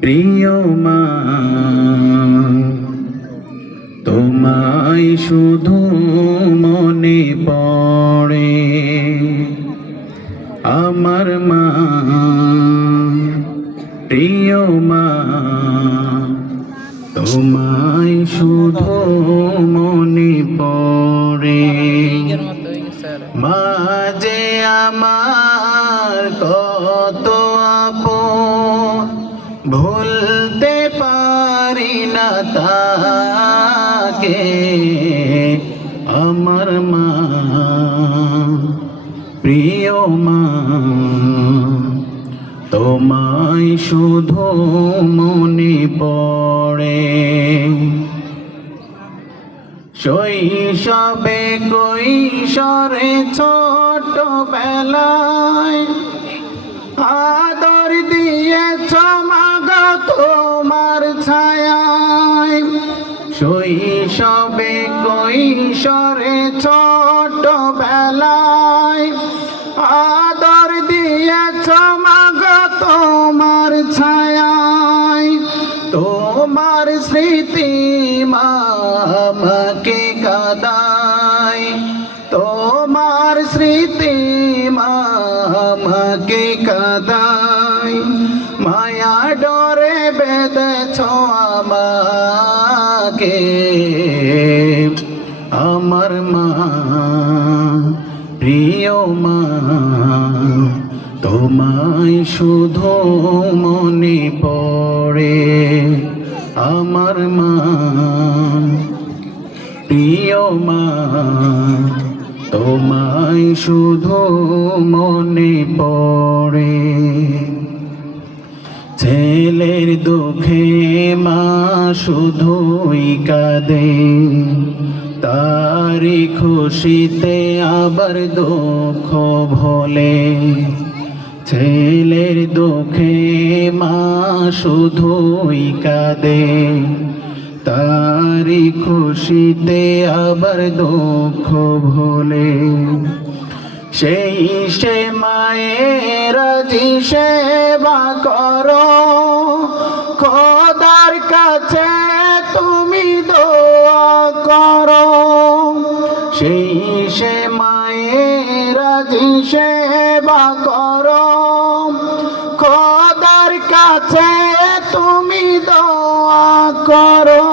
প্রিয় মা, তোমায় শুধু মনে পড়ে আমার মা, প্রিয় মা, তোমায় শুধু মনে পড়ে। মা যে আমার কত আপন, ভুলতে পারি না তাকে। আমার মা, প্রিয় মা, তোমায় শুধু মনে পড়ে। শৈশবে কৈশোরে ছোটবেলায় আদর দিয়েছ মা গো তোমার ছায়ায়। শৈশবে কৈশোরে ছোটবেলায় আদর দিয়েছ মা গো তোমার ছায়ায়। তোমার স্মৃতি মা আমাকে কাঁদায়, তোমার স্মৃতি মা আমাকে কাঁদায়। মায়া ডরে বেঁধেছ আমাকে আমার মা, প্রিয় মা, তোমায় শুধু মনে পড়ে আমার মা, প্রিয় মা, তোমায় শুধু মনে পড়ে। ছেলের দুঃখে মা শুধুই কাঁদে, তারি খুশিতে আবার দুঃখ ভোলে। ছেলের দুঃখে মা শুধুই কাঁদে, তারি খুশিতে আবার দুঃখ ভোলে। সেই সে মায়ের জি সেবা করো, খোদার কাছে তুমি দোয়া করো। সেই সে মায়ের জি সেবা করো, খোদার কাছে তুমি দোয়া করো।